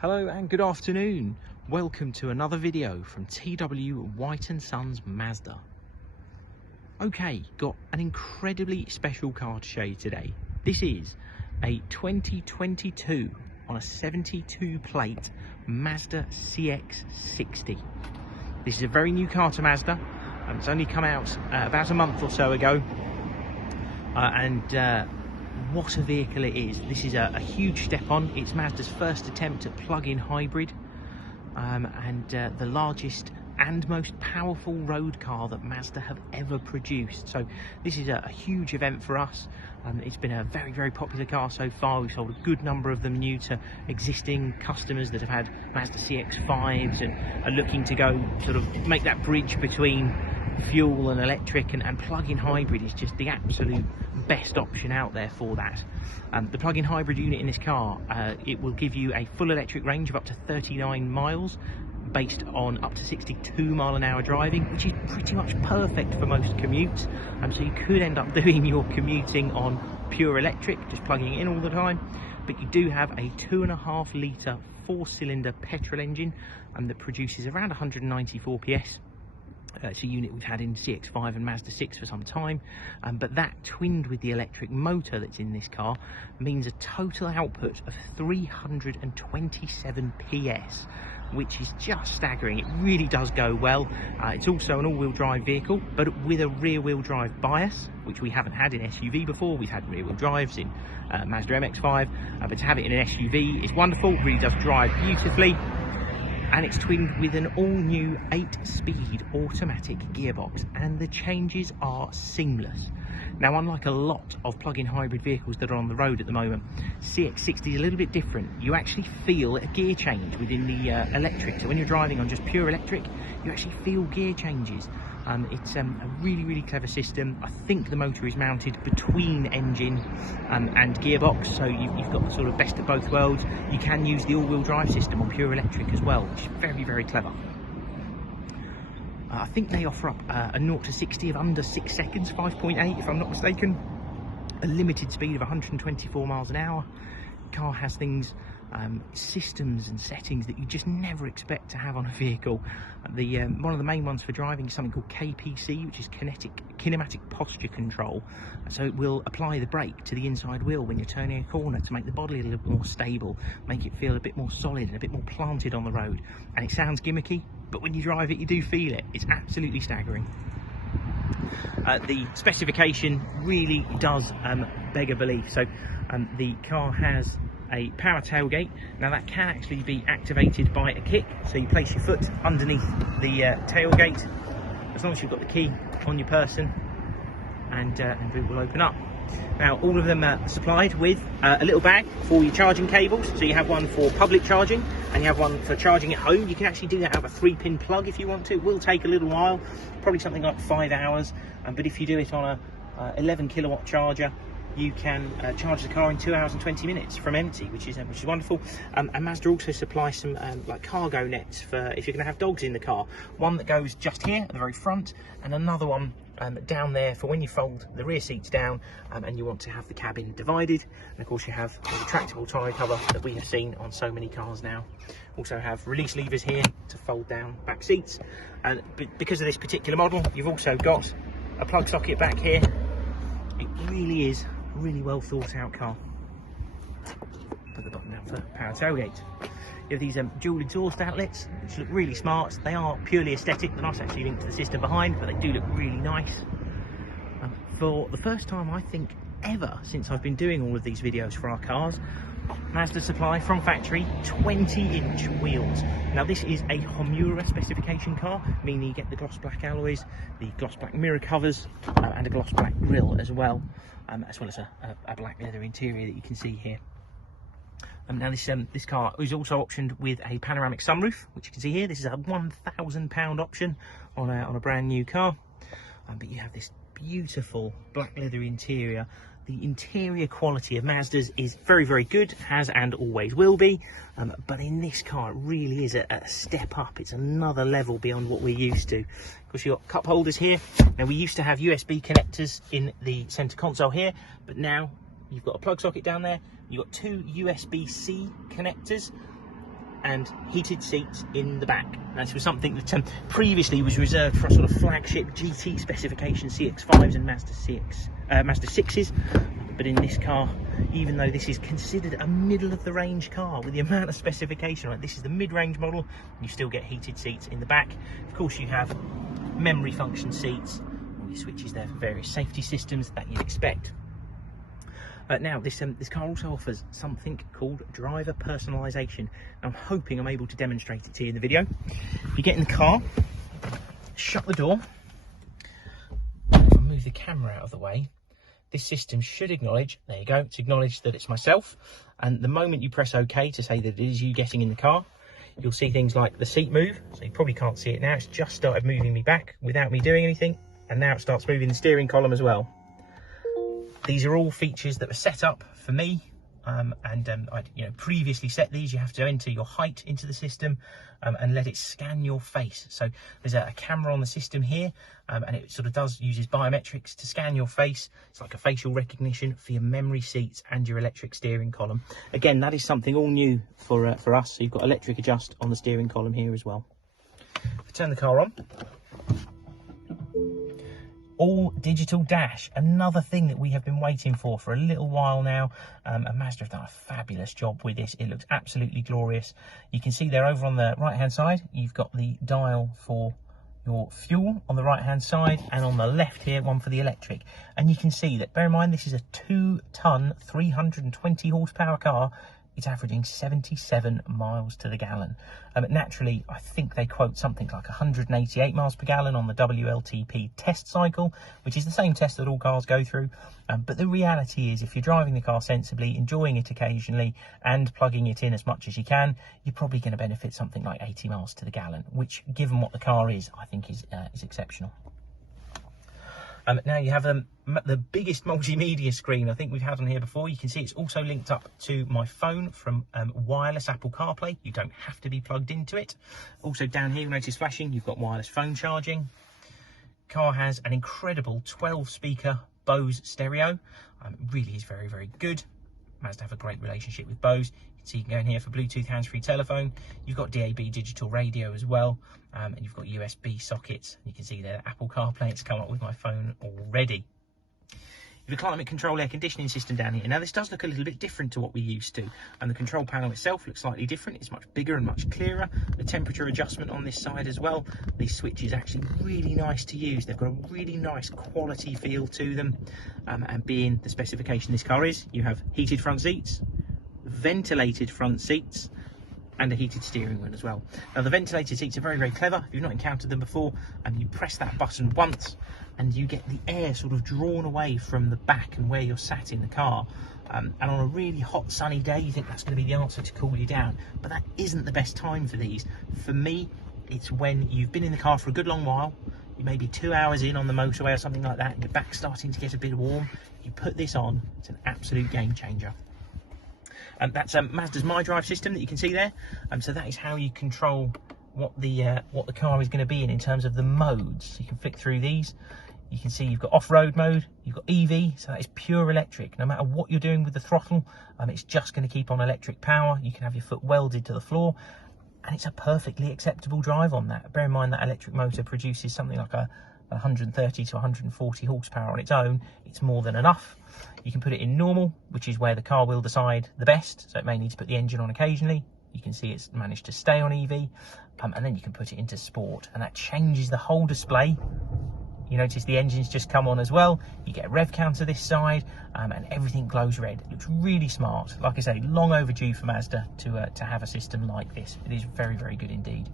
Hello and good afternoon. Welcome to another video from TW White & Sons Mazda. Okay, got an incredibly special car to show you today. This is a 2022 on a 72 plate Mazda CX-60. This is a very new car to Mazda. It's only come out about a month or so ago. What a vehicle it is. This is a huge step on. It's Mazda's first attempt at plug-in hybrid the largest and most powerful road car that Mazda have ever produced. So this is a huge event for us. It's been a very, very popular car so far. We've sold a good number of them new to existing customers that have had Mazda CX-5s and are looking to go sort of make that bridge between fuel and electric, and plug-in hybrid is just the absolute best option out there for that. The plug-in hybrid unit in this car, it will give you a full electric range of up to 39 miles based on up to 62 mile an hour driving, which is pretty much perfect for most commutes. So you could end up doing your commuting on pure electric, just plugging it in all the time. But you do have a 2.5 litre 4-cylinder petrol engine that produces around 194 PS. It's a unit we've had in CX-5 and Mazda 6 for some time, but that twinned with the electric motor that's in this car means a total output of 327 PS, which is just staggering. It really does go well. It's also an all-wheel drive vehicle, but with a rear-wheel drive bias, which we haven't had in SUV before. We've had rear-wheel drives in Mazda MX-5, but to have it in an SUV is wonderful. Really does drive beautifully. And it's twinned with an all-new 8-speed automatic gearbox, and the changes are seamless. Now, unlike a lot of plug-in hybrid vehicles that are on the road at the moment, CX-60 is a little bit different. You actually feel a gear change within the electric. So when you're driving on just pure electric, you actually feel gear changes. It's a really, really clever system. I think the motor is mounted between engine and gearbox, so you've got the sort of best of both worlds. You can use the all-wheel drive system on pure electric as well, which is very, very clever. I think they offer up a 0 to 60 of under 6 seconds, 5.8 if I'm not mistaken. A limited speed of 124 miles an hour. Car has things, systems and settings that you just never expect to have on a vehicle. One of the main ones for driving is something called KPC, which is kinematic posture control. So it will apply the brake to the inside wheel when you're turning a corner to make the body a little bit more stable, make it feel a bit more solid and a bit more planted on the road. And it sounds gimmicky, but when you drive it, you do feel it. It's absolutely staggering. The specification really does beg a belief. So the car has a power tailgate. Now that can actually be activated by a kick. So you place your foot underneath the tailgate, as long as you've got the key on your person, and it will open up. Now all of them are supplied with a little bag for your charging cables. So you have one for public charging and you have one for charging at home. You can actually do that out of a 3-pin plug if you want to. It will take a little while, probably something like 5 hours, but if you do it on a 11 kilowatt charger, you can charge the car in 2 hours and 20 minutes from empty, which is wonderful. And Mazda also supplies some like cargo nets for if you're going to have dogs in the car. One that goes just here at the very front, and another one down there for when you fold the rear seats down and you want to have the cabin divided. And of course you have the retractable tyre cover that we have seen on so many cars now. Also have release levers here to fold down back seats. And because of this particular model, you've also got a plug socket back here. It really is a really well thought out car. Put the button down for power tailgate. You have these dual exhaust outlets, which look really smart. They are purely aesthetic. They're not actually linked to the system behind, but they do look really nice. For the first time, I think, ever since I've been doing all of these videos for our cars, Mazda supply from factory 20-inch wheels. Now this is a Homura specification car, meaning you get the gloss black alloys, the gloss black mirror covers, and a gloss black grille as well as a black leather interior that you can see here. Now this car is also optioned with a panoramic sunroof, which you can see here. This is a £1,000 option on a brand new car, but you have this beautiful black leather interior. The interior quality of Mazda's is very, very good, has and always will be, but in this car it really is a step up. It's another level beyond what we're used to. Of course, you've got cup holders here. Now we used to have USB connectors in the centre console here, but now you've got a plug socket down there. You've got two USB-C connectors and heated seats in the back. Now, this was something that previously was reserved for a sort of flagship GT specification CX-5s and Mazda 6s. But in this car, even though this is considered a middle of the range car with the amount of specification on it, this is the mid-range model, you still get heated seats in the back. Of course, you have memory function seats, all your switches there for various safety systems that you'd expect. Now, this car also offers something called driver personalisation. I'm hoping I'm able to demonstrate it to you in the video. You get in the car, shut the door, if I move the camera out of the way, this system should acknowledge, there you go, it's acknowledged that it's myself. And the moment you press OK to say that it is you getting in the car, you'll see things like the seat move. So you probably can't see it now. It's just started moving me back without me doing anything. And now it starts moving the steering column as well. These are all features that were set up for me, I previously set these. You have to enter your height into the system and let it scan your face. So there's a camera on the system here, and it sort of uses biometrics to scan your face. It's like a facial recognition for your memory seats and your electric steering column. Again, that is something all new for us. So you've got electric adjust on the steering column here as well. If I turn the car on, all digital dash, another thing that we have been waiting for a little while now, and Mazda have done a fabulous job with this. It looks absolutely glorious. You can see there over on the right hand side, you've got the dial for your fuel on the right hand side, and on the left here, one for the electric. And you can see that, bear in mind, this is a 2-ton 320 horsepower car. It's averaging 77 miles to the gallon. Naturally, I think they quote something like 188 miles per gallon on the WLTP test cycle, which is the same test that all cars go through. But the reality is, if you're driving the car sensibly, enjoying it occasionally, and plugging it in as much as you can, you're probably going to benefit something like 80 miles to the gallon, which, given what the car is, I think is exceptional. Now you have the biggest multimedia screen I think we've had on here before. You can see it's also linked up to my phone from wireless Apple CarPlay. You don't have to be plugged into it. Also down here, you'll notice flashing, you've got wireless phone charging. Car has an incredible 12-speaker Bose stereo. It really is very, very good. Mazda have a great relationship with Bose. You can see you can go in here for Bluetooth hands-free telephone. You've got DAB digital radio as well, and you've got USB sockets. You can see there Apple CarPlay, it's come up with my phone already. You've a climate control air conditioning system down here. Now this does look a little bit different to what we used to, and the control panel itself looks slightly different. It's much bigger and much clearer. The temperature adjustment on this side as well. These switches are actually really nice to use. They've got a really nice quality feel to them, and being the specification this car is, you have heated front seats, ventilated front seats, and a heated steering wheel as well. Now the ventilated seats are very, very clever. If you've not encountered them before, and you press that button once and you get the air sort of drawn away from the back and where you're sat in the car. And on a really hot sunny day, you think that's going to be the answer to cool you down, but that isn't the best time for these. For me, it's when you've been in the car for a good long while, you may be 2 hours in on the motorway or something like that, and your back's starting to get a bit warm. You put this on, it's an absolute game changer. And that's Mazda's MyDrive system that you can see there. So that is how you control what the car is going to be in terms of the modes. So you can flick through these. You can see you've got off-road mode, you've got EV, so that is pure electric. No matter what you're doing with the throttle, it's just going to keep on electric power. You can have your foot welded to the floor, and it's a perfectly acceptable drive on that. Bear in mind that electric motor produces something like 130 to 140 horsepower on its own. It's more than enough. You can put it in normal, which is where the car will decide the best, so it may need to put the engine on occasionally. You can see it's managed to stay on EV, and then you can put it into sport, and that changes the whole display. You notice the engine's just come on as well. You get a rev counter this side, and everything glows red. It looks really smart. Like I say, long overdue for Mazda to have a system like this. It is very, very good indeed.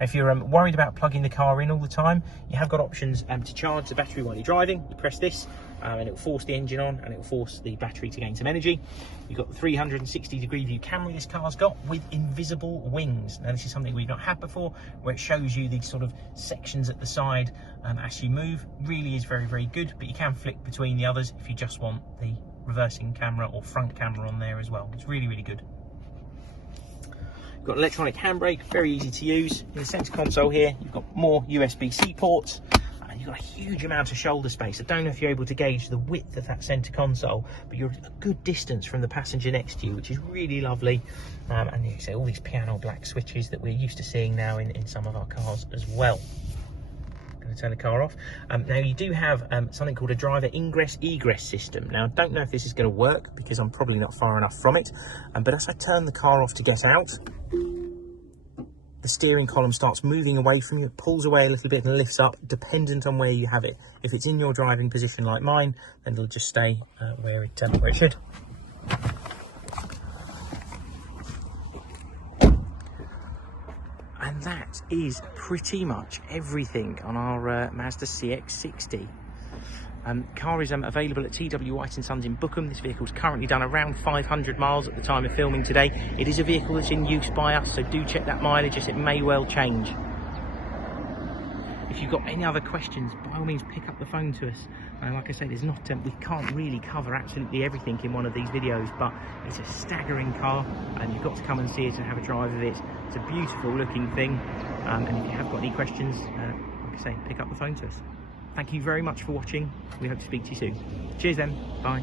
If you're worried about plugging the car in all the time, you have got options to charge the battery while you're driving. You press this, and it will force the engine on, and it will force the battery to gain some energy. You've got the 360-degree view camera this car's got with invisible wings. Now this is something we've not had before, where it shows you these sort of sections at the side as you move. Really is very, very good, but you can flick between the others if you just want the reversing camera or front camera on there as well. It's really, really good. You've got electronic handbrake, very easy to use. In the centre console here, you've got more USB-C ports. you've got a huge amount of shoulder space. I don't know if you're able to gauge the width of that centre console, but you're a good distance from the passenger next to you, which is really lovely. And you see all these piano black switches that we're used to seeing now in some of our cars as well. Going to turn the car off. Now you do have something called a driver ingress egress system. Now I don't know if this is going to work because I'm probably not far enough from it, but as I turn the car off to get out, the steering column starts moving away from you, it pulls away a little bit and lifts up, dependent on where you have it. If it's in your driving position like mine, then it'll just stay where it should. And that is pretty much everything on our Mazda CX-60. Car is available at TW White & Sons in Bookham. This vehicle's currently done around 500 miles at the time of filming today. It is a vehicle that's in use by us, so do check that mileage as it may well change. If you've got any other questions, by all means pick up the phone to us. Like I said, there's not, we can't really cover absolutely everything in one of these videos, but it's a staggering car and you've got to come and see it and have a drive of it. It's a beautiful looking thing, and if you have got any questions, like I say, pick up the phone to us. Thank you very much for watching. We hope to speak to you soon. Cheers then. Bye.